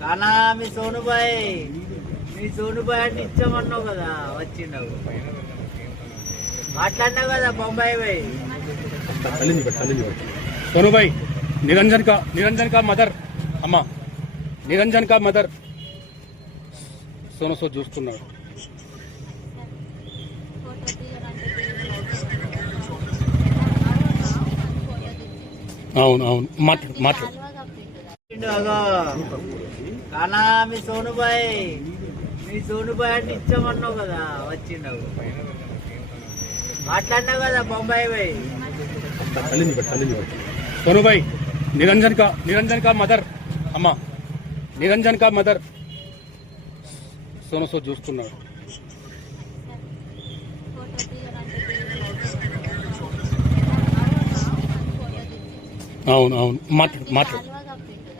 కానా మీ సోనుబాయ్ అంటే ఇచ్చామన్నావు కదా, వచ్చిండవు మాట్లాడినావు కదా బొంబాయి भाई। सोनू भाई निरंजन का मदर अम्मा निरंजन का मदर सोनू सो చూస్తున్నాడు। అవును అవును మాట్లాడు కానా మీ సోనుబాయ్ అంటే ఇచ్చామన్నావు కదా, వచ్చిండవు మాట్లాడినావు కదా బొంబాయి भाई। सोनू भाई निरंजन का मदर अम्मा निरंजन का मदर सोनू सो చూస్తున్నాడు। అవును అవును మాట్లాడు